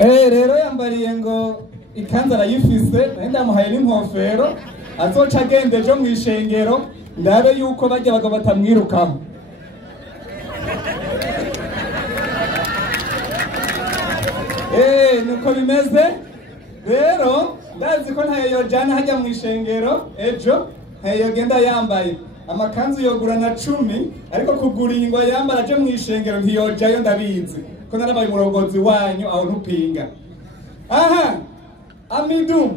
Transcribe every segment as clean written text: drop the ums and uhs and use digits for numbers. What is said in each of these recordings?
Rero yambariye ngo ikanzu arayifise ndamuhaye n'inkofero azoca agende ejo mu ishengero ndabe yuko bajya bagabo batamwirukaho. Nuko bimeze rero ndazi ko ntayo yojana hajya mu ishengero ejo ntayo yogenda yambaye amakanzu yogura na 10 ariko kugura ingwa yambara aje mu ishengero ntiyojayo ndabizi ko narabaye umurongozi wanyu aho ntupinga. Aha Amidu,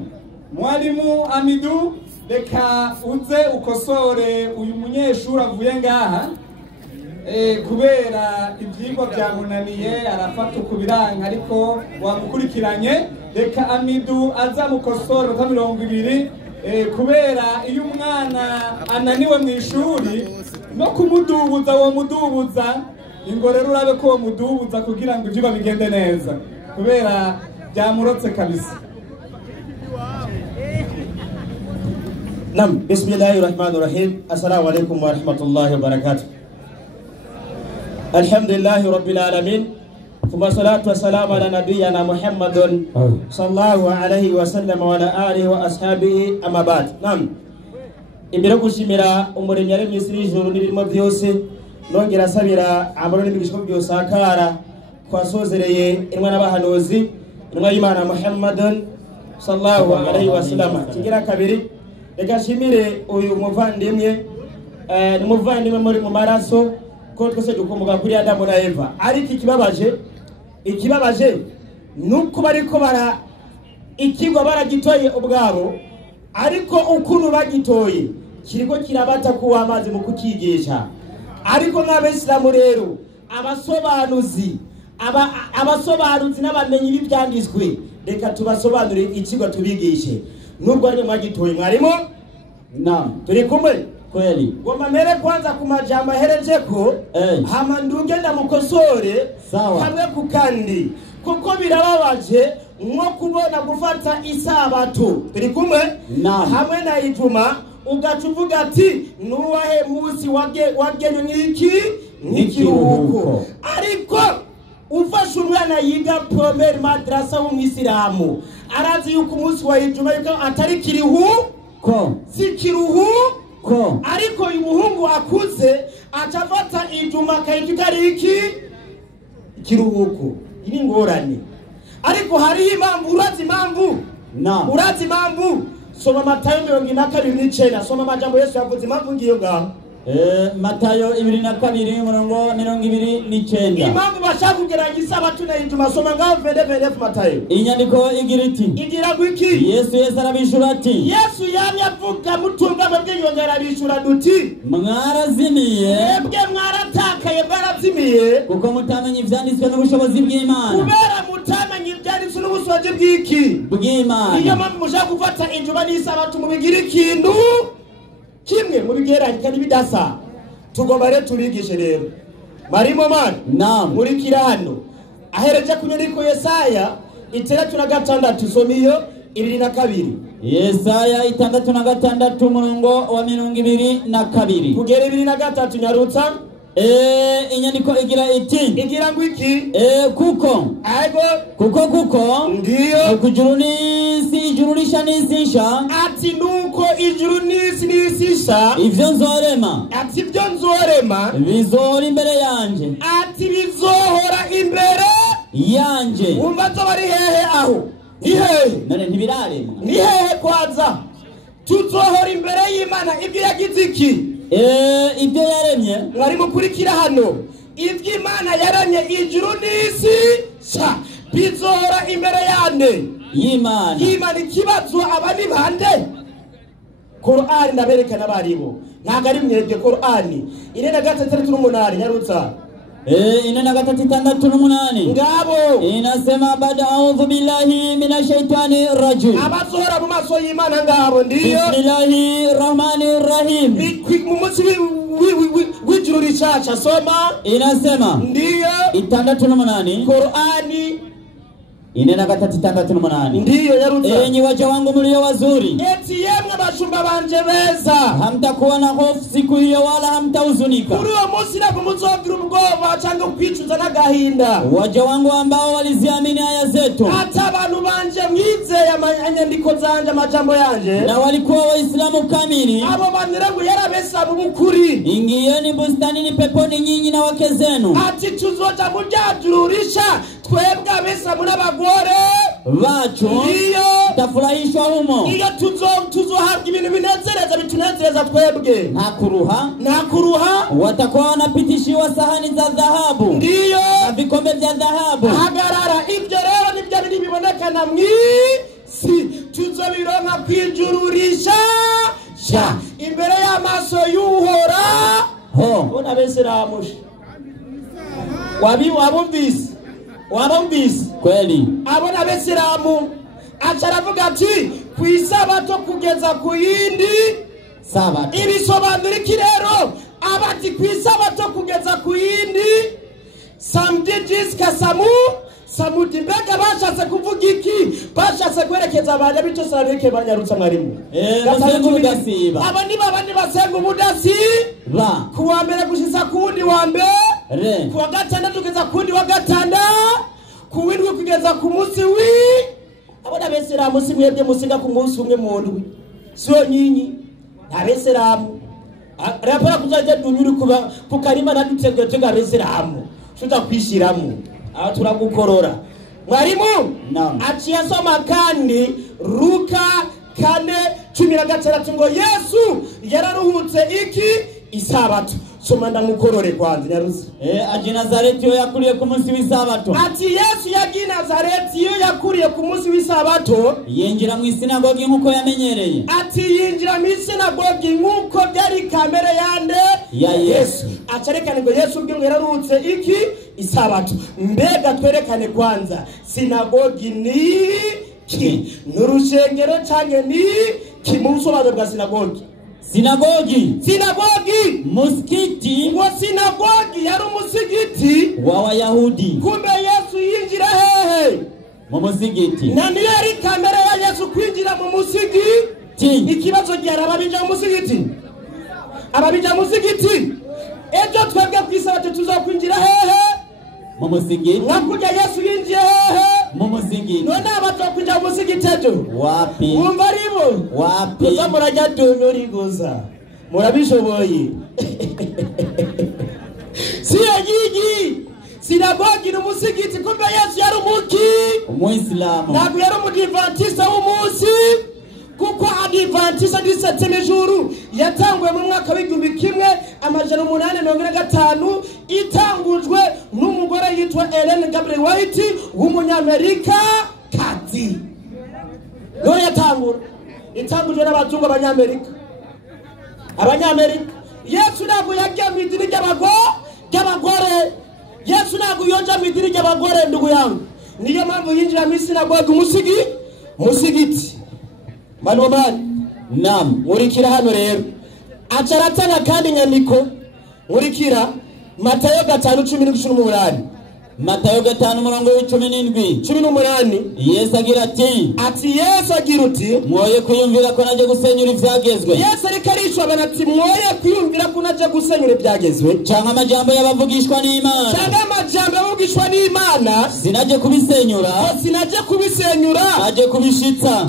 mwalimu Amidu, reka uze ukosore uyu munyeshuri avuye ngaha kubera ibyigwa byamunaniye arafata ukubiranga ariko wamukurikiranye. Reka Amidu azamukosora 20 kubera iyo umwana ananiwe mu ishuri no kumudubuza wo mudubuza ingorero urabe ko wo mudubuza kugira ngo ibyigwa bigende neza kubera byamurotse kabisa. Nam, bismillahirrahmanirrahim. Assalamu alaikum warahmatullahi wabarakatuh. Alhamdulillahi rabbil alamin. Thumma salatu wassalamu ala nabiyyina Muhammadin sallallahu alaihi wasallam wa ala alihi wa ashabihi amma ba'd. Nam, imbere gushimira umuremyi yaremye isi n'ijuru n'ibirimo byose nongera asabira amaro n'ibishiko byose akara kwasozereye inwa n'abahanuzi inwa y'Imana Muhammadin sallallahu alaihi wasallam. Kigira kabiri reka shimire uyu muvandimwe ni muvandimwe muri mu maraso ko twese dukomoka kuri Adamu na Eva. Ariko ikibabaje nuko bariko bara ikigwa baragitoye ubwabo ariko ukuntu bagitoye kiriko kirabata kuwa amazi mu kukigisha. Ariko n'abesilamu rero abasobanuzi n'abamenyi b'ibyanditswe reka tubasobanure ikigwa tubigishe. Nubwo ari mwagitoye mwarimo turi kumwe kweli ngoma mere kwanza ku majambo ahereje ko hama ndugenda mukosore hamwe ku kandi kuko birababaje nko kubona gufata isabato turi kumwe hamwe na ijuma ugacuvuga ati nuwahe musi wagenyo nk'ikiruhuko ariko ufashe umwana yiga premier madrasa w'umwisilamu arazi yuko umunsi wa ijuma yuko atari kiruhuko si kiruhuko ariko uyu muhungu akuze acafata ijuma kayituka iki kiruhuko. Ini ngorane ariko hari impamvu urazi impamvu soma Matayo 22:9 soma amajambo Yesu yavuze impamvu ngiyo ngaho Matayo 22:29. Impamvu bashaka kugeranya isabato na ijuma soma ngaho 22 Matayo. Inyandiko igira iti igira gwiki Yesu arabishura ati Yesu yamye avuga mutunga bw'inyongera arabishura duti mwarazimiye mwebwe mwaratakaye barazimiye kuko mutamenye ivyanditswe n'ubushobozi bw'Imana kubera mutamenye ivyanditswe n'ubushobozi bw'Imana. Iyo mpamvu mushaka gufata ijuma n'isabato mubigira ikintu kimwe mubigeranye kandi bidasa. Tugomba rero tubigishe rero marimo mana muri kirano ahereje kunyandiko Yesaya 6:6 somiyo 22 Yesaya 6:6 murongo wa 22 kugera 23 nyarutsa inyandiko igira iti igira ngwiki kuko ndiyo kujuru n'isi ijuru risha n'isisha ati nuko ijuru n'isi n'isisha ivyo nzorema bizora imbere yanje ati bizohora imbere yanje. Umva zo bari hehe aho hehe none ntibirarema ni hehe kwaza tuzohora imbere y'Imana ibyo yagize iki ibyo yaremye mwari mukurikira hano ibyo Imana yaremye ijuru n'isi bizohora imbere yande y'Imana. Ikibazo aba ni bande? Qur'ani ndaberekana baribo ntago ari mwebwe. Qur'ani 4:3 nyarutsa 4:6 ngabo inasema baada a'udhu billahi minash shaitani rajim abazohora mu maso y'Imana ngabo ndiyo bismillahir rahmanir rahim mumunsi w'ijuru ricaca soma inasema ndiyo 6:8 Qur'ani Inena gatatu itandatu n'umunani. Ndiyo Yeruza. Enyi waja wangu mlio wazuri, eti yemwe bashumba banje beza, hamtakuwa na hofu siku hiyo wala hamtahuzunika. kuri uwo munsi ntabwo muzogira ubwoba cyangwa kwicuza n'agahinda. Waja wangu ambao waliziamini aya zetu, hata abantu banje mwizeye inyandiko zanje amajambo yanje, na walikuwa Waislamu kamili, abo banira ngo yarabesa mu bukuri, ingieni bustanini peponi nyinyi na wake zenu. ati tuzoja mu byajururisha twebwe abesa n'abagore bacu, iyo tafurahishwa humo, iyo tuzohabwa ibintu binezereza bitunezereza twebwe, nta kuruha. watakuwa wanapitishiwa sahani za dhahabu, ndiyo na vikombe vya dhahabu. hagarara, ibyo rero nibyo biri bibonekana mw'isi, tuzobironka kwijururisha imbere y'amaso y'Uhoraho. Bona Abisilamu wabumvise kweli, abona Abisilamu acaravuga ati kwisabato kugeza ku yindi sabato. ibisobanura iki rero? abati kwisabato kugeza ku yindi samedi jusqu'à samudi, mbega bashatse kuvuga iki? bashatse kwerekeza abantu bityo sareke banyarutsa mwarimu basenga ubudasiba. aba ni babandi basenga ubudasiba, kuwa mbere gushitsa kuwundi wa mbere, kuwa gatandatu kugeza kuwundi wa gatandatu, kuwindwi kugeza ku munsi abona Abisilamu si mwebwe musinga ku munsi umwe mu ndwi, sio nyinyi Abisilamu rapora kuzaje dunyuri kuba kukarima nadutegeje Abisilamu shuta kwishiramo aho turagukorora. Mwarimu aciye asoma kandi Luka 4:16 ngo Yesu yararuhutse iki? Isabato. Soma ndamukorore kwanza nyaruzi. Aje Nazareti yo yakuriye ku munsi w'isabato. Ati Yesu yagiye Nazareti yo yakuriye ku munsi w'isabato, yinjira mu isinagogi nkuko yamenyereye. ati yinjira mu isinagogi nkuko byari kamere yande ya Yesu. Acarekane ngo Yesu ubwe yararuhutse iki? Isabato. Mbega twerekane kwanza sinagogi ni ki? Nurushengero canke ni kimusobanuro bwa sinagogi? Sinagogi musikiti. Ngo sinagogi yari umusigiti wa Wayahudi. Kumbe Yesu yinjira hehe? Mu musigiti. Na niyo yari kamera ya Yesu kwinjira mu musigiti. Ikibazo gyara ababija mu musigiti. Ababija mu musigiti. Ejo twebwe kwisabato tuzokwinjira hehe? Mu musigiti. Nakuja Yesu yinjiye hehe? Mu musigiti. None abazokwinjira mu musigiti ejo? Wapi? Umva ribo? Wapi? Kuza murajya dunyuri gusa. Murabishoboye. Siya gigi. Sinagogi ni musigiti, kumbe Yesu yari Umuislamu. Ntabwo yari umudivantista w'umunsi, kuko adivantista di septième jour yatangwe mu mwaka w'igihumbi kimwe amajana 845, itangujwe n'umugore yitwa Ellen Gabriel White w'umunyamerika kazi. No yatangura itangujwe n'abazungu abanyamerika. Yesu ntabwo yagiye mu idini ry'abagore. Yesu ntabwo yonja mu idini ry'abagore, ndugu yangu. Niyo mpamvu yinjira mu sinagogi musigiti. Manomani urikira hano rero acaratanga kandi nyandiko urikira Matayo 5:18. Matayo 5:17. Yesu agira ati Yesu agira uti mwoye kwiyumvira ko naje gusenyura ivyagezwe. Yesu ariko arishwa banati mwoye kwiyumvira ko naje gusenyura ivyagezwe cyangwa amajambo y'abavugishwa n'Imana. Cyangwa amajambo y'abavugishwa n'Imana. Sinaje kubisenyura. Aje kubishitsa.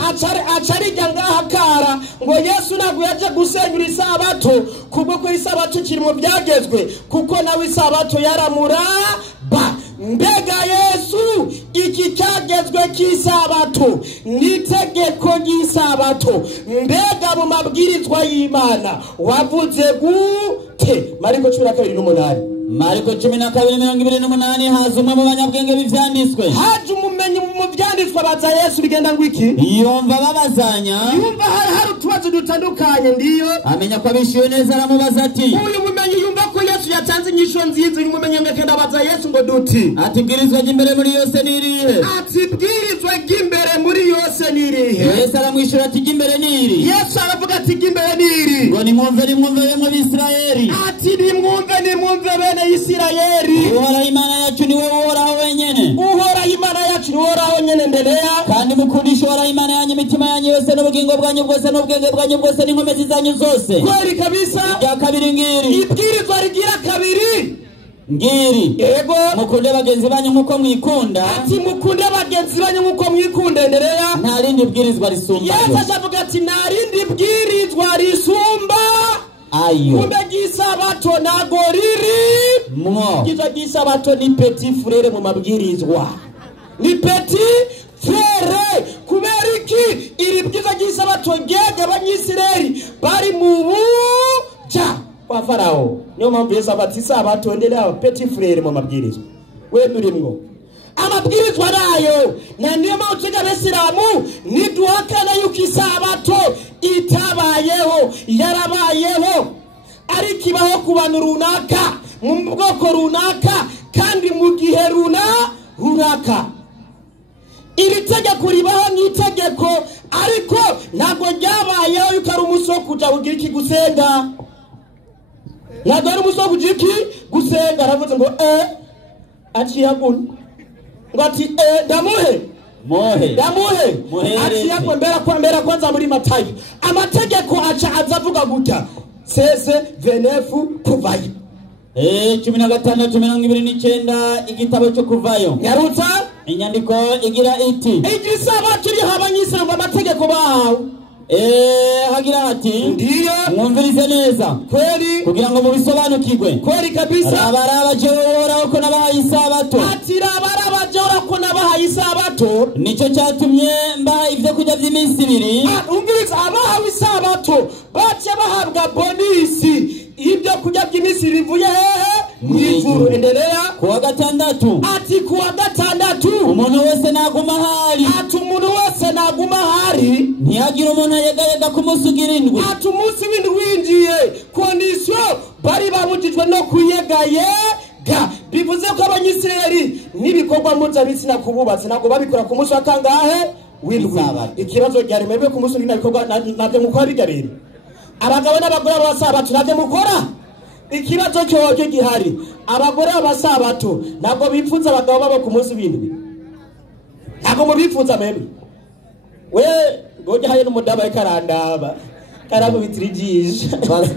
Acarijya ngaha kara ngo Yesu ntabwo yaje gusenyura isabato kubwo ko isabato kiri mu byagezwe, kuko nawe isabato yaramuraba. Mbega Yesu iki cyagezwe k'isabato nitegeko ry'isabato, mbega mu mabwirizwa y'Imana wavuze gute? Mariko 12:8. Mariko 12:28 haza umwe mu banyabwenge b'ivyanditswe. Haje umumenyi mu vyanditswe abaza Yesu bigenda ngwiki? Yumva babazanya. Yumva hari utubazo dutandukanye, ndiyo amenya ko abishyuye neza, aramubaza ati uyu mumenyi yumva ko Yesu yatanze inyisho nziza. Uyu mumenyi ngakenda abaza Yesu ngo duti ati bwirizwa ry'imbere muri yose nirihe? Ati bwirizwa ry'imbere muri yose nirihe? hehe? Yesu aramwishura ati imbere niri. Yesu aravuga ati imbere niri. Ngo nimwumve bemwe b'Isirayeli. Ati nimwumve bene Isirayeli. Uhoraho Imana yacu niwe uhoraho wenyene. Uhoraho Imana yacu niwe uhoraho nyene ndereya. Kandi mukundisha Uhoraho Imana yanyu imitima yanyu yose n'ubugingo bwanyu bwose n'ubwenge bwanyu bwose n'inkomezi zanyu zose. Kweli kabisa. Irya kabiri ngiri. Ibwirizwa rigira kabiri. Ngiri. Yego. Mukunde bagenzi banyu nkuko mwikunda. Ati mukunde bagenzi banyu nkuko mwikunda ndereya. Nta rindi bwirizwa risumba. Yesu avuga ati nta rindi bwirizwa risumba. Ayo. Kumbe gisabato nago riri. Mo. Kiza gisabato ni petit frere mu mabwirizwa. Ni petit frere. Kubera iki iri bwiza gisabato gege abanyisirayeli bari mu buja kwa Farao. Niyo mpamvu Yesu abati isabato ndereya petit frere mu mabwirizwa. We durimwo. Amabwirizwa nayo na niyo mpamvu twebwe Abisilamu niduhakana yuko isabato itabayeho yarabayeho ariko ibaho ku bantu runaka mu bwoko runaka kandi mu gihe runaka. Iri tegeko ribaho n'itegeko ariko ntabwo ryabayeho yuko ari umunsi wo kuja kugira iki gusenga. Ntabwo ari umunsi wo kugira iki gusenga. Aravuze ngo aciye kuno ngo ati ndamuhe ati yakwe mbera kwanza muri Matayo amategeko aca azavuga guta sese venefu kuvayo 16:29 igitabo cyo kuvayo nyarutsa inyandiko igira iti igisabato iri habanyisanga amategeko bahawe hagira ati ndiyo mwumvirize neza kweli kugira ngo mubisobanukirwe kweli kabisa abarabaje uhoraho ko nabahaye isabato ati abarabaje uhoraho ko nabahaye isabato nicyo cyatumye mbaha ibyo kurya by'iminsi 2 umviriza abahawe isabato bace bahabwa bonisi ibyo kurya by'iminsi bivuye hehe mw'ijuru. Endelea. Kuwa gatandatu ati kuwa gatandatu umuntu wese naguma hari ati umuntu wese naguma hari ntiyagira umuntu yegayega ku munsi w'indwi ati umunsi w'indwi winjiye kondisiyo bari babujijwe no kuyegayega. Bivuze ko abanyisirayeli n'ibikorwa mpuzabitsina kububatsi ntabwo babikora ku munsi wa kangahe w'indwi. Ikibazo ryari mwebwe ku munsi w'indwi bikorwa nabyo mukora bigarira abagabo n'abagore b'abasabato nabyo mukora. Ikibazo cyo gihari abagore b'abasabato ntabwo bipfuza abagabo babo ku munsi w'indwi. Ntabwo mubipfuza mwebwe. We ngoja haye n'umudaba ikarandaba karabu bitirigije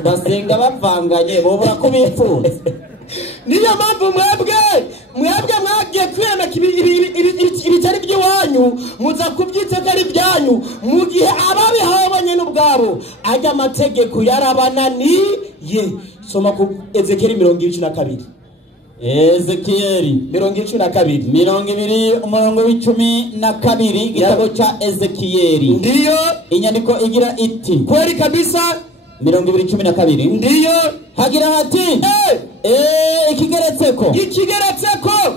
basenga bavanganye bobura ko bipfuza. Niyo mpamvu mwebwe mwagiye kwiyemeka ibitari by'iwanyu muza kubyiteka ari byanyu mu gihe ababihawe n'ubwabo ajya amategeko yarabananiye. Soma ku Ezekiyeli 22. Ezekiyeli 22 igitabo cha Ezekiyeli. Ndiyo inyandiko igira iti kweli kabisa 22 ndiyo hagira hati ikigeretseko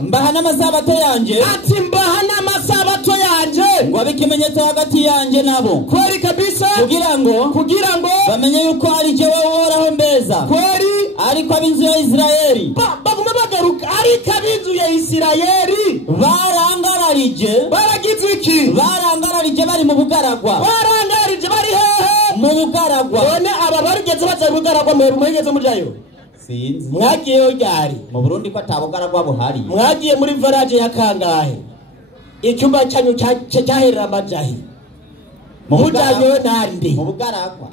mbaha n'amasabato yanje ati mbaha n'amasabato yanje ngo abikimenyetso hagati yanje nabo kweli kabisa kugira ngo bamenye yuko ari je wohoraho mbeza kweli ariko ab'inzu ya Isirayeli baguma bagaruka ariko ab'inzu ya Isirayeli barangararije baragize iki barangararije bari mu bugaragwa barangararije bari hehe mu bugaragwa none aba barigeze baza mu bugaragwa mwegeze mujayo sinzi mwagiyeyo ryari mu Burundi ko atabugaragwa buhari mwagiye muri village ya kangahe icyumba cyanyu cyaherera amajahi mujayo nande mu bugaragwa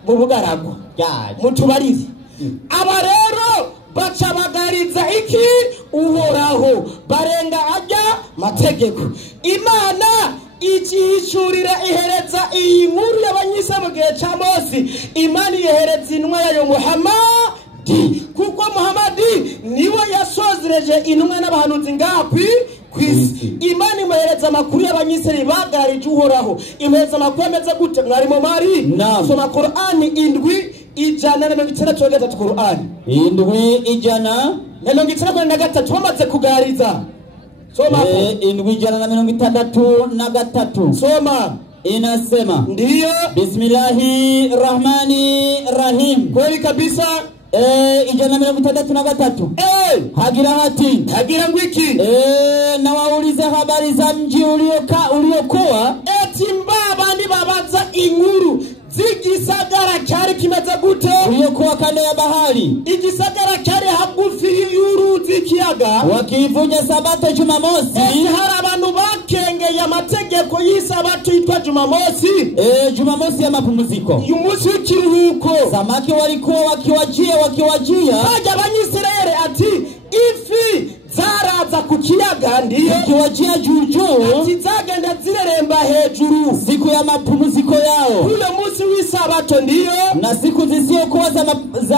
ryari mutubarize aba rero bacabagariza iki uhoraho barenga ajya mategeko. Imana ikihishurira ihereza iyi nkuru y'abanyisa mu gihe cya Mose. Imana ihereza intumwa yayo Muhamadi kuko Muhamadi niwe yasozereje intumwa n'abahanuzi ngaha kwisi. Imana imuhereza amakuru y'abanyisirayeli bagarije uhoraho. Imuhereza amakuru ameze gute mwarimo mari soma Qur'ani 7:193 Qur'ani 7:193 bamaze kugariza. Soma 7:163 soma inasema ndiyo Bismillahirrahmanirrahim kweli kabisa 7:163 hagira hati hagira ngwiki na waulize habari za mji uliokuwa eti mbaba ndi baba inkuru z'igisagara cyari kimeze gute uliokuwa kando ya bahari, igisagara cyari hagufi y'uruzi ikiyaga, wakivunja sabato Jumamosi. hari abantu bakengeye amategeko y'isabato yitwa Jumamosi, Jumamosi ya mapumziko, uyu munsi w'ikiruhuko. samaki walikuwa wakiwajia bajya abanyisirayeli ati ifi zaraza ku kiyaga, ndiyo kiwajia juujuu, ati zagenda zireremba hejuru siku ya mapumziko yao, ule munsi w'isabato, ndiyo na siku zisiokuwa za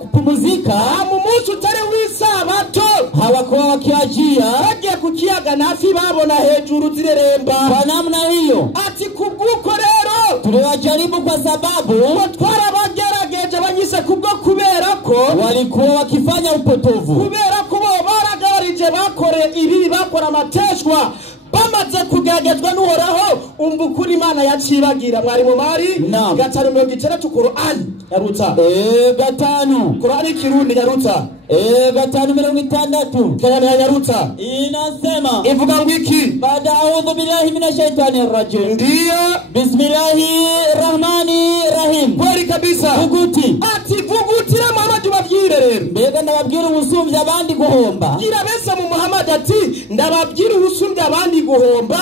kupumzika, mu munsi utari w'isabato hawakuwa wakiwajia, bagiye ku kiyaga nafi babona hejuru zireremba. kwa namna hiyo ati kubw'uko rero tuliwajaribu kwa sababu twarabagerageje banyise kubwo kubera ko walikuwa wakifanya upotovu, kubera ko bo baragarije bakore ibi bakora amateshwa bamaze kugeragezwa n'uhoraho. umva ukuri Imana yacibagira. mwari mu mari 5:6 Qur'an yarutsa 5 Qur'an kirundi yarutsa 5:60 kayana yarutsa inasema ivuga ngo iki? baada a'udhu billahi minash shaitani rajim, ndiyo bismillahir rahmanir rahim, kweli kabisa. vuguti, ati vugutira Muhammad bavyire rero, mbega ndababwira ubusumvya abandi guhomba. gira bese mu Muhammad ati ndababwira ubusumvya abandi guhomba.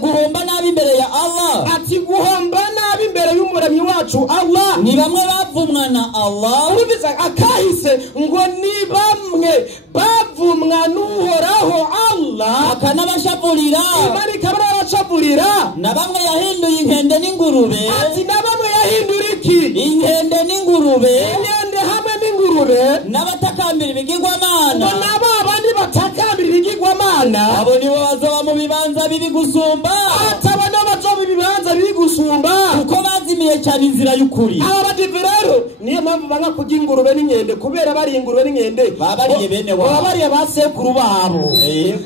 Guhomba nabi imbere ya Allah, ati guhomba nabi imbere y'umuremyi wacu Allah. ni bamwe bavumwa na Allah, ubiza akahise ngo ni bamwe bavumwa n'uhoraho Allah, akanabashavurira, Imana ikaba yarabashavurira. na bamwe yahinduye inkende n'ingurube, ati na bamwe yahindura iki? inkende n'ingurube, inkende hamwe n'ingurube, n'abatakambira ibigirwamana, ngo nabo abandi batakambira ibigirwamana, abo nibo bazoba mu bibanza bibi gusumba, ati abo nabo bazoba ibibanza biri gusumba, kuko bazimiye cyane inzira y'ukuri. aba badive rero niyo mpamvu banga kurya ingurube n'inkende, kubera bari ingurube n'inkende babariye bene wabo, babariye basekuru babo,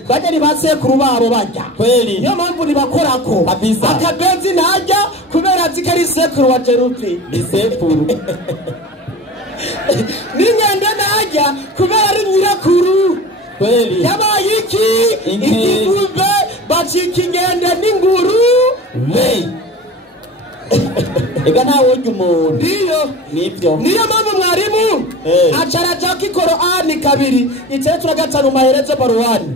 bajya ni basekuru babo bajya, kweli niyo mpamvu nibakorako kabisa. akabenzi ntajya kubera azi ko ari sekuru wa Jeruti, ni sekuru n'inkende ntajya kubera ari nyirakuru, kweli. yabaye iki? ingurube bacika inkende n'ingurube. ega ntawe urya umuntu, ndiyo nibyo niyo mpamvu mwarimu acaraja ko Qur'ani 2:5 maherezo baruwani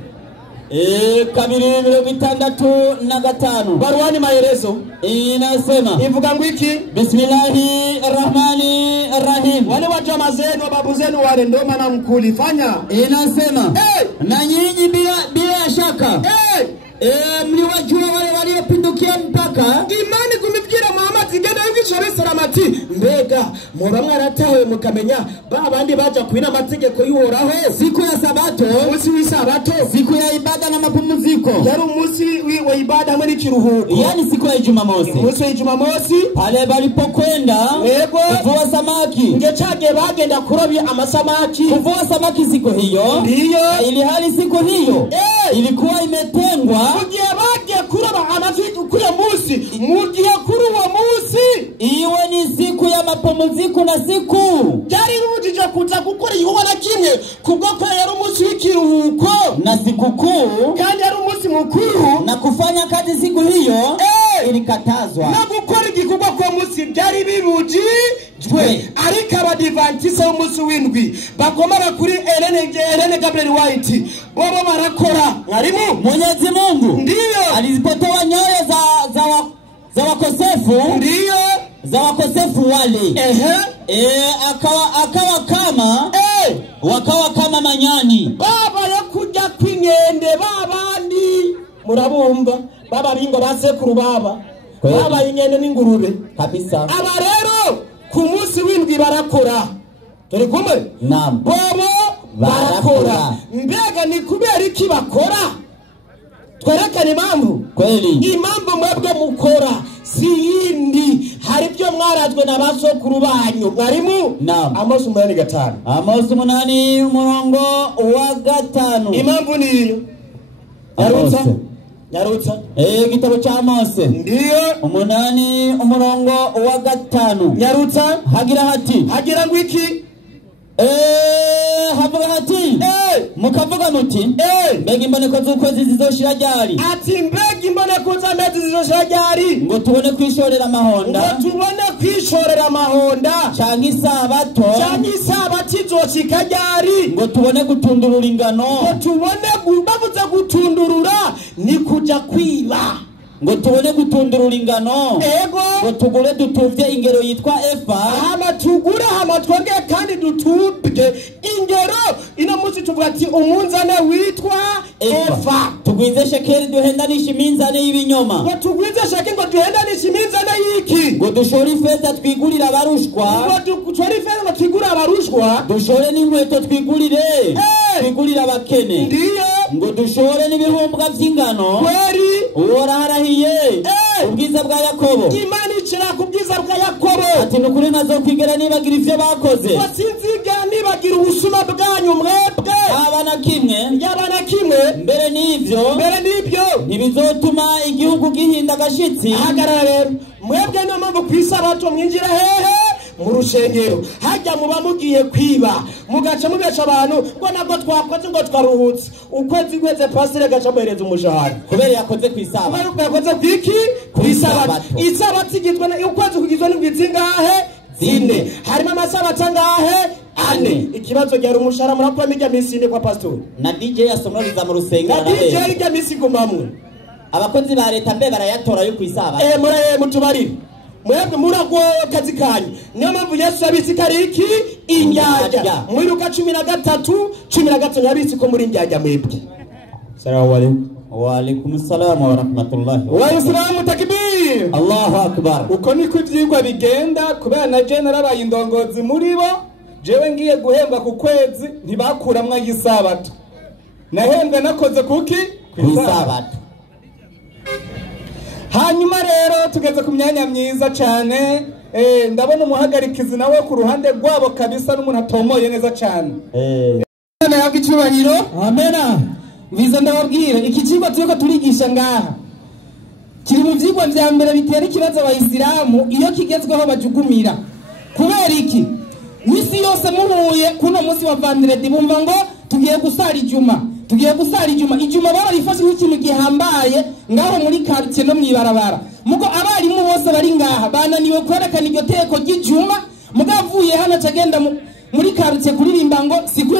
2:65 baruwani maherezo inasema ivuga ngo iki? bismillahir rahmanir rahim, wale watu mazenu babu zenu wale ndo maana mkulifanya. inasema na nyinyi bila shaka mliwajua wale waliopindukia mpaka. Imani kumibwira Muhammad igenda yigisha abesaramati, mbega muba mwaratawe mukamenya ba bandi baja kwina amategeko y'uhoraho siku ya sabato, umunsi w'isabato, siku ya ibada na mapumziko, yari umunsi wa ibada hamwe n'ikiruhuko, yani siku ya Jumamosi, umunsi wa Jumamosi pale balipokwenda kuvua samaki, ngecage bagenda kurobya amasamaki, kuvua samaki siku hiyo, ndiyo ili hali siku hiyo ilikuwa imetengwa mugihe bagiye kuroba amafi kuri munsi, mugihe kuri uwo munsi iwe ni siku ya mapumziko na siku yari rujije kuza gukora igikorwa na kimwe, kubwo ko yari umunsi w'ikiruhuko na sikukuu, kandi yari umunsi mukuru, na kufanya kazi siku hiyo ilikatazwa, na gukora igikorwa kwa munsi byari bibujijwe. ariko abadivantise b'umunsi w'indwi bakomara kuri Ellen Gabriel White bobo barakora. mwarimu Mwenyezi Mungu ndiyo alizipotoa nyoyo za wakosefu, ndiyo za wakosefu wale, wakawa kama manyani, baba yo kujya kwinkende babandi murabumva baba bingo basekuru baba inkende n'ingurube kabisa. aba rero ku munsi w'indwi barakora, turi kumwe? Naam, bobo barakora. mbega ni kubera iki bakora? twerekane impamvu. kweli impamvu mwebwe mukora si yindi, hari byo mwarazwe na basokuru banyu. mwarimu Amosi 8:5 Amosi 8:5 impamvu ni iyo yarutsa igitabo cya Amosi ndiyo 8:5 yarutsa hagira ngo iki? havuga hati mukavuga muti mbega imboneko z'ukwezi zizoshira ryari? ati mbega imboneko z'amezi zizoshora ryari ngo tubone kwishorera amahonda ngo tubone kwishorera amahonda canke isabato izoshika ryari ngo tubone gutundurura ingano ngo tubone bavuze gutundurura ni kuja kwiba ngo tubone gutundurura ingano ego ngo tugure dutuvye ingero yitwa efa hama tugure hama twonge kandi dutubwe ingero ino munsi tuvuga ati umunzane witwa efa tugwize shekeri duhendanisha iminzane y'ibinyoma ngo tugwize shekeri ngo duhendanisha iminzane y'iki ngo dushore ifeza twigurira abarushwa ngo dushore ifeza ngo twigurire abarushwa dushore n'inkweto twigurire twigurira abakene ndiyo ngo dushore n'ibihumbwa vy'ingano kweri uwora harahiye ubwiza bwa Yakobo Imana icira ku bwiza bwa Yakobo ati nukuri ntazokwigera nibagira ivyo bakoze wasinziga nibagira ubusuma bwanyu mwebwe abana kimwe mbere n'ivyo ntibizotuma igihugu gihinda agashitsi hagarara rero mwebwe niyo mpamvu kw'isabato mwinjira hehe mu rushengero hajya muba mugiye kwiba mugaca mubesha abantu ngo nabwo twakoze ngo twaruhutse ukwezi kweze pasire gaca muhereza umushahara kubera yakoze kw'isabato kubera yakoze kwiki kw'isabato isabato igizwe ukwezi kugizwe n'indwi ngahe zine harimo amasabato angahe ane ikibazo cyari umushahara murakora mijya misi ine kwa pastor na DJ yasomoriza mu rusengero na DJ ijya misi gumamwe abakozi ba leta mbe barayatora yo kw'isabato mutubarire mwebwe murago kazi kanyu niyo mpamvu Yesu yabitse kariki indyarya muri Luka 13:13 yabitse ko muri indyarya mwebwe. Assalamu alaykum. Wa alaykum assalam wa rahmatullahi wa islamu takbir. Allahu akbar. Uko niko ivyigwa bigenda kubera na general bayindongozi muri bo jewe ngiye guhemba ku kwezi ntibakuramwa y'isabato nahembwe nakoze kuki kw'isabato. Hanyuma rero tugeze ku myanya myiza cyane ndabona umuhagarikizi nawe ku ruhande rwabo kabisa n'umuntu atomoye neza cyane Imana yaga icyubahiro amena mbiza ndababwira iki kigo turiko turigisha ngaha kiri mu vyigwa vya mbere bitera ikibazo abayisilamu iyo kigezweho bajugumira kubera iki misi yose muhuye kuno munsi wa vendredi bumva ngo tugiye gusara ijuma bararifashe nk'ikintu gihambaye ngaho muri quartier no mwibarabara mugo abarimu bose bari ngaha bananiwe kwerekana iryo teko ry'ijuma mugavuye hano cagenda muri quartier kuririmba ngo siku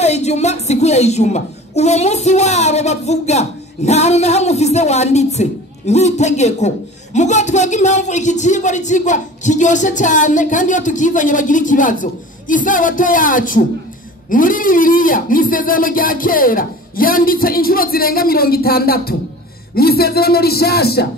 ya ijuma uwo munsi wabo bavuga nta na hamwe ufise wanditse n'itegeko mugo twebwe impamvu iki kigo ari kigwa kiryoshe cyane kandi iyo tukizanye bagira ikibazo isabato yacu muri Bibiliya mu isezerano rya kera yanditse inshuro zirenga 60 mu isezerano rishasha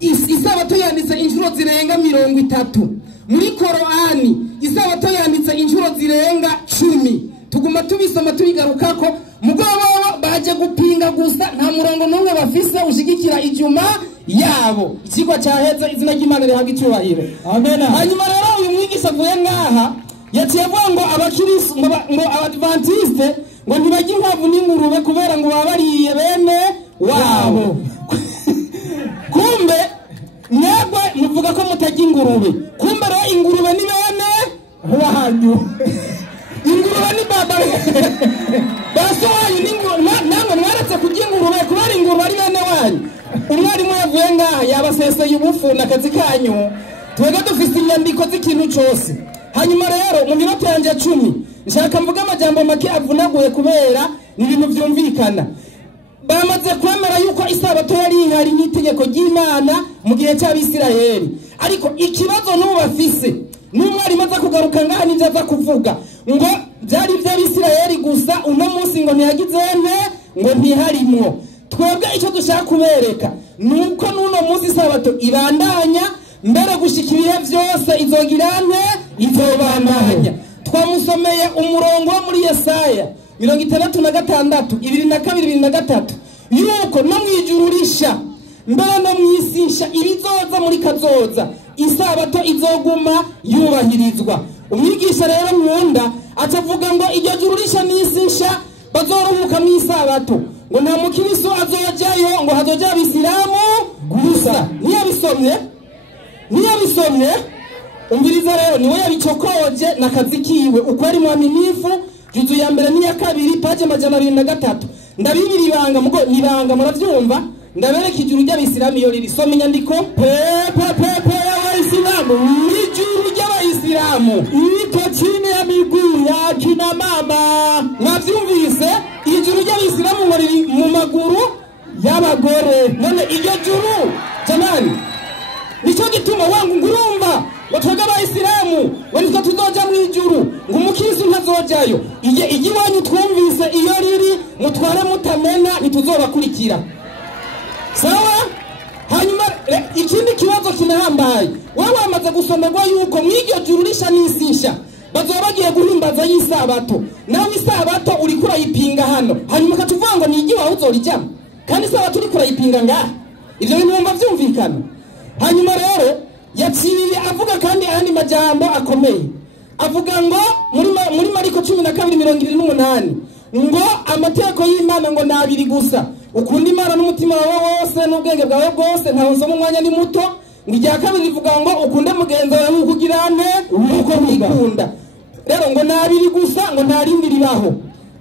isabato yanditse inshuro zirenga 30 muri Korani isabato yanditse inshuro zirenga 10 tuguma tubisoma tubigarukako mugabo baje gupinga gusa nta murongo numwe bafise ushigikira ijuma yabo ikigwa cyaheza izina ry'Imana rihaga icyubahiro amen. Hanyuma rero uyu mwigisha avuye ngaha yaciye avuga ngo abakirisu ngo abadventiste ngo ntibajye inkwavu n'ingurube kubera ngo babariye bene wabo kumbe mwebwe muvuga ko mutajya ingurube kumbe rero ingurube ni bene wanyu ingurube ni baba baso wanyu namwe mwaretse kujya ingurube kubera ingurube ari bene wanyu. Umwarimu yavuye ngaha yabaseseye ubufu n'akazi kanyu twebwe dufise inyandiko z'ikintu cyose. Hanyuma rero mu minota yanje 10 nshaka mvuga amajambo make avunaguye kubera ni ibintu byumvikana. Bamaze kwemera yuko isabato yari ihari n'itegeko ry'Imana mu gihe cy'Abisirayeli, ariko ikibazo n'ubu bafise n'umwarimu aza kugaruka ngaha n'ibyo aza kuvuga ngo byari iby'Abisirayeli gusa uno munsi ngo ntiyagizene ngo ntiharimwo. Twebwe icyo dushaka kubereka nuko n'uno munsi isabato ibandanya mbere gushika ibihe byose izogirane izobandanya. Twamusomeye umurongo wo muri Yesaya 66:22-23 yuko no mwijuru risha mbere no mwisisha ibizoza muri kazoza isabato izoguma yubahirizwa. Umwigisha rero mwunda atavuga ngo iryo juru risha nisisha bazoruhuka mu isabato ngo nta mukiristo azojayo ngo hazoja abisilamu gusa. Ntiyabisomye umviriza rero niwe yabicokoje nakazi kiwe uko ari mwaminifu juzu ya mbere n'iya kabiri page 203 ndabibiri ibanga mugo nibanga muravyumva ndabereka ijuru ry'abisilamu iyo riri. Soma inyandiko pepe y'abayisilamu. Ijuru ry'abayisilamu iko chini ya miguu ya kina mama. Mwavyumvise? Ijuru ry'abisilamu ngo riri mu maguru y'abagore. None iryo juru jamani, nico gituma wangu ngurumva batwaga abayisilamu wari tuzoja mu ijuru ngo umukirisi ntazojayo. Igi wanyu twumvise iyo riri mutware mutamena ntituzobakurikira. Sawa? Hanyuma ikindi kibazo kinahambaye, wewe wamaze gusomerwa yuko mw'iryo juru risha n'isisha bazoba bagiye guhimbaza y'isabato. Nawe isabato uri kurayipinga hano, hanyuma katuvuga ngo nigi wawe uzorijamo, kandi isabato uri kurayipinga ngaha. Ivyo bintu mwumva vyumvikana? Hanyuma rero yaciye avuga kandi ayandi majambo akomeye. Avuga ngo muri Mariko 12:28 ngo amategeko y'Imana ngo nabiri gusa: ukunda Imana n'umutima wawe wose n'ubwenge bwawe bwose. Ntaho nsoma umwanya ni muto. Ngo irya kabiri rivuga ngo ukunde mugenzi wawe nk'ukugirane uko wikunda. Rero ngo nabiri gusa, ngo nta rindi ribaho.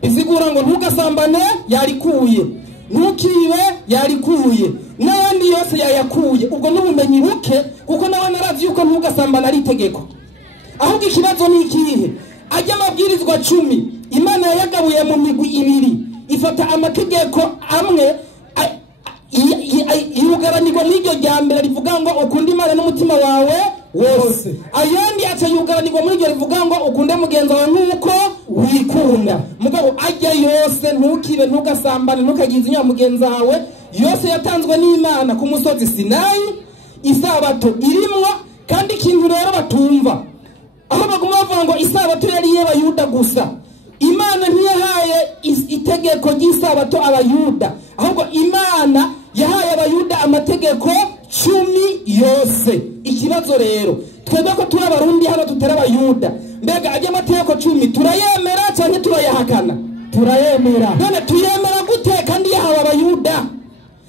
Bisigura ngo ntugasambane, yarikuye; ntukibe, yarikuye; n'ayandi yose yayakuye. Ubwo n'ubumenyi buke, kuko nawe naravye yuko ntugasambana ari itegeko. Ahubwo ikibazo ni ikihe? Ajya amabwirizwa 10 Imana yagabuye mu migwi ibiri. Ifata amategeko amwe yugaranirwa mw'iryo rya mbere rivuga ngo ukunde Imana n'umutima wawe wose. Ayandi aca yugaranirwa muri iryo rivuga ngo ukunde mugenzi wawe nk'uko wikunda. Mugabo ajya yose: ntukibe, ntugasambane, ntukagize inyuma mugenzi wawe, yose yatanzwe n'Imana ku musozi Sinayi. Isabato irimwo kandi ikintu rero batumva, aho baguma bavuga ngo isabato yari y'Abayuda gusa. Imana ntiyahaye itegeko ry'isabato Abayuda, ahubwo Imana yahaye Abayuda amategeko 10 yose. Ikibazo rero, twebwe ko turi Abarundi hano tutari Abayuda, mbega ajya amategeko 10 turayemera cyane turayahakana? Turayemera. None tuyemera gute kandi yahawe Abayuda?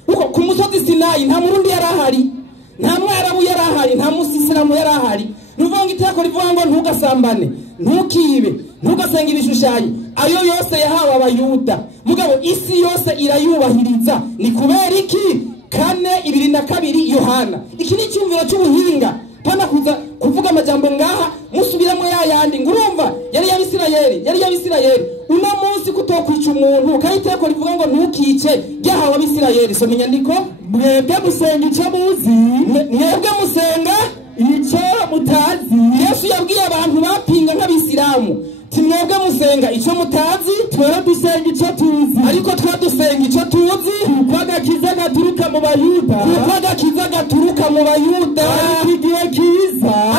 Uko ku musozi Sinayi nta Murundi yarahari, nta Mwarabu yarahari, nta Musisilamu yarahari. Nuvanga iteko rivuga ngo ntugasambane, ntukibe, ntugasenga ibishushanyo. Ayo yose yahawe Abayuda, mugabo isi yose irayubahiriza. Ni kubera iki? 4:22 Yohana. Iki ni cyumviro cy'ubuhinga, pana kuza kuvuga amajambo ngaha musubiramo yayandi. Ngurumva yari y'Abisirayeli. Uno munsi kutokwica umuntu kayiteko rivuga ngo ntukice ryahawe Abisirayeli. Soma inyandiko. Mwebwe musenga icyo muzi, mwebwe musenga icyo mutazi. Yesu yabwiye abantu bapinga nk'Abisilamu, timwebwe musenga icyo mutazi, twera dusenga icyo tuzi. Ariko twa dusenga icyo tuzi, kuko agakiza gaturuka mu Bayuda.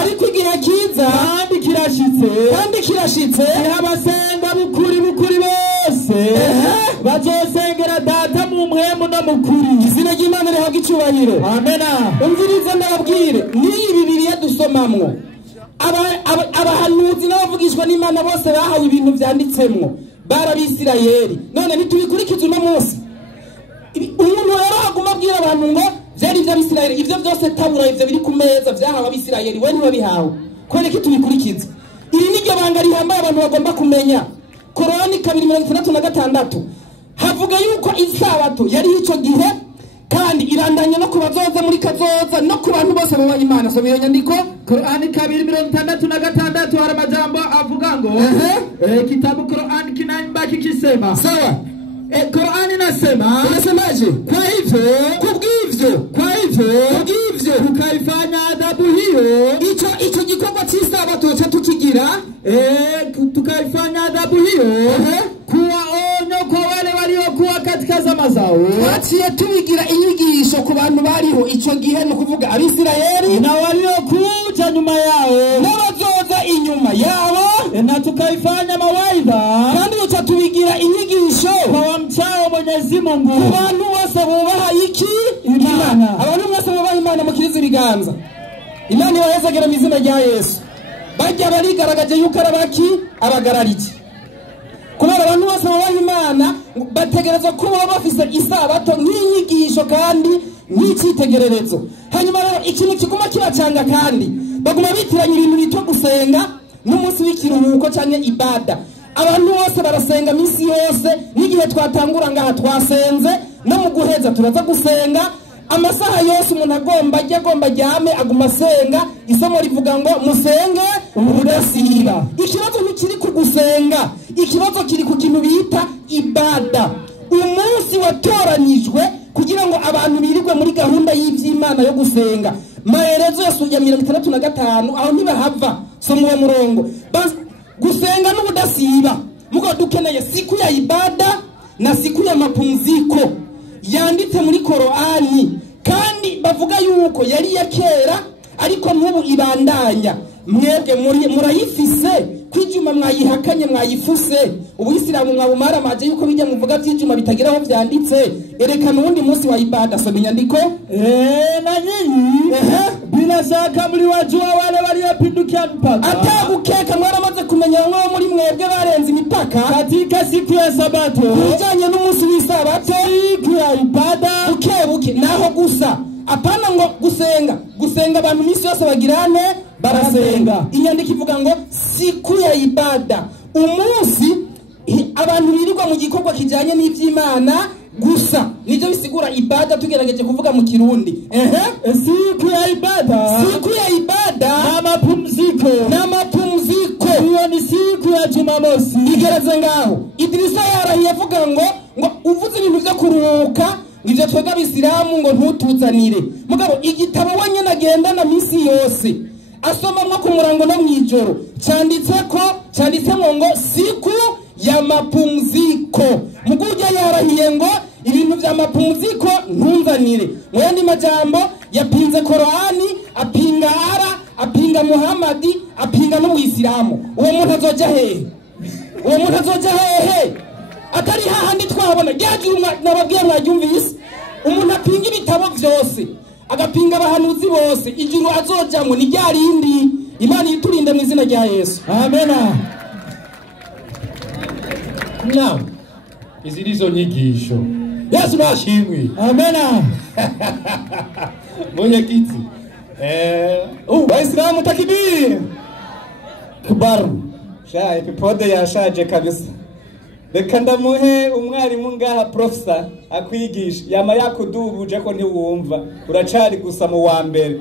Ariko igihe kiza kandi kirashitse abasenga bukuri bose bazosengera Data mu mpwemu no mukuri. Izina ry'Imana rihabwa icyubahiro. Amen. Umviriza ndababwire, n'iyi Bibiliya dusomamwo abahanuzi n'abavugishwa n'Imana bose bahawe ibintu byanditsemwo barabisirayeli. None ntitubikurikiza uno munsi. Umuntu rero aguma abwira abantu ngo byari iby'Abisirayeli, ibyo byose tabura ibyo biri ku meza byahawe Abisirayeli, we ntibabihawe. Kwereka tubikurikiza. Iri ni ryo banga rihambaye abantu bagomba kumenya. Korani 2:66 havuga yuko isabato yari icyo gihe kandi irandanye no kubazoza muri kazoza no ku bantu bose baba Imana. Soma iyo nyandiko. Korani 2:66 hari amajambo avuga ngo kitabu Korani kinaimbaki kisema. Sawa. Korani nasema, inasemaje? Kwa hivyo tukaifanya adhabu hiyo, icho gikorwa cy'isabato cyo tukigira tukaifanya adhabu hiyo kuwa onyo kwa wale waliokuwa katika zama zao. Twaciye tubigira inyigisho ku bantu bariho ico gihe, no kuvuga Abisirayeli na waliokuja nyuma yao n'abazoza inyuma yabo, na tukaifanya mawaidha kandi uca tubigira inyigisho kwa wamchao Mwenyezi Mungu, ku bantu bose bubaha iki? Imana. Abantu bose bubaha Imana mukiriza ibiganza. Imana yahezagera mu izina rya Yesu. Bajya barigaragaje yuko arabaki abagarariki. Kubera abantu bose bubaha Imana bategereza kuba bafise isabato nk'inyigisho kandi nk'icitegererezo. Hanyuma rero ikintu kiguma kiracanga kandi baguma bitiranya ibintu bito gusenga n'umunsi w'ikiruhuko cyangwa ibada. Abantu bose barasenga minsi yose, n'igihe twatangura ngaha twasenze, no mu guheza turaza gusenga amasaha yose umuntu agomba aryame aguma asenga. Isomo rivuga ngo musenge ubudasiba. Ikibazo ntikiri ku gusenga, ikibazo kiri ku kintu bita ibada. Umunsi watoranijwe kugira ngo abantu birirwe muri gahunda y'ivy'Imana yo gusenga. Maherezo ya 65 aho ntibahava. Soma uwo murongo. Gusenga n'ubudasiba mugo dukeneye siku ya ibada na siku ya mapumziko yanditse muri Korani, kandi bavuga yuko yari ya kera ariko n'ubu ibandanya. Mwebwe murayifise kwijuma mwayihakanye mwayifuse. Ubuyisilamu mwabumara maje yuko bijya muvuga byijuma bitageraho byanditse. Erekana ubundi munsi wa ibada. Soma inyandiko. Na nyinyi bila shaka mliwajua wale waliopindukia mpaka. Atagukeka mwaramaze kumenya ngo muri mwebwe barenze imipaka katika siku ya Sabato, kujanye n'umunsi w'isabato, siku ya ibada buke naho gusa. Apana ngo gusenga abantu misi yose bagirane barasenga. Inyandiko ivuga ngo siku ya ibada, umunsi abantu birirwa mu gikorwa kijanye n'ivy'Imana gusa. Nivyo bisigura ibada tugerageje kuvuga mu Kirundi. Siku ya ibada na mapumziko hiyo ni siku ya Jumamosi. Igereze ngaho Idrisa yarahiye avuga ngo uvuze ibintu byo kuruhuka ngivyo twega Abisilamu ngo ntutuzanire. Mugabo igitabo wanye nagendana misi yose asoma mwo ku murango no mwijoro cyanditsemo ngo siku ya mapumziko. Mugujya yarahiye ngo ibintu vya mapumziko ntunzanire. Mwandi majambo yapinze Korani, apinga Ara, apinga Muhammadi, apinga n'Ubuyisilamu. Uwo muntu azoja hehe? Atari hahandi twabona ryagira nababwiye mwagyumvise. Umuntu apinga ibitabo vyose, agapinga abahanuzi bose, ijuru azojamwe ni ryarindi. Imana yiturinde mu izina rya Yesu. Amena. Now, izi nizo nyigisho. Yesu nashimwe. Amena. Mwenyekiti. Waislamu takbir. Kubaru. Sha epipode yashaje kabisa. Reka ndamuhe umwarimu ngaha professor akwigisha yama yakudubuje ko ntiwumva uracari gusa mu wa mbere.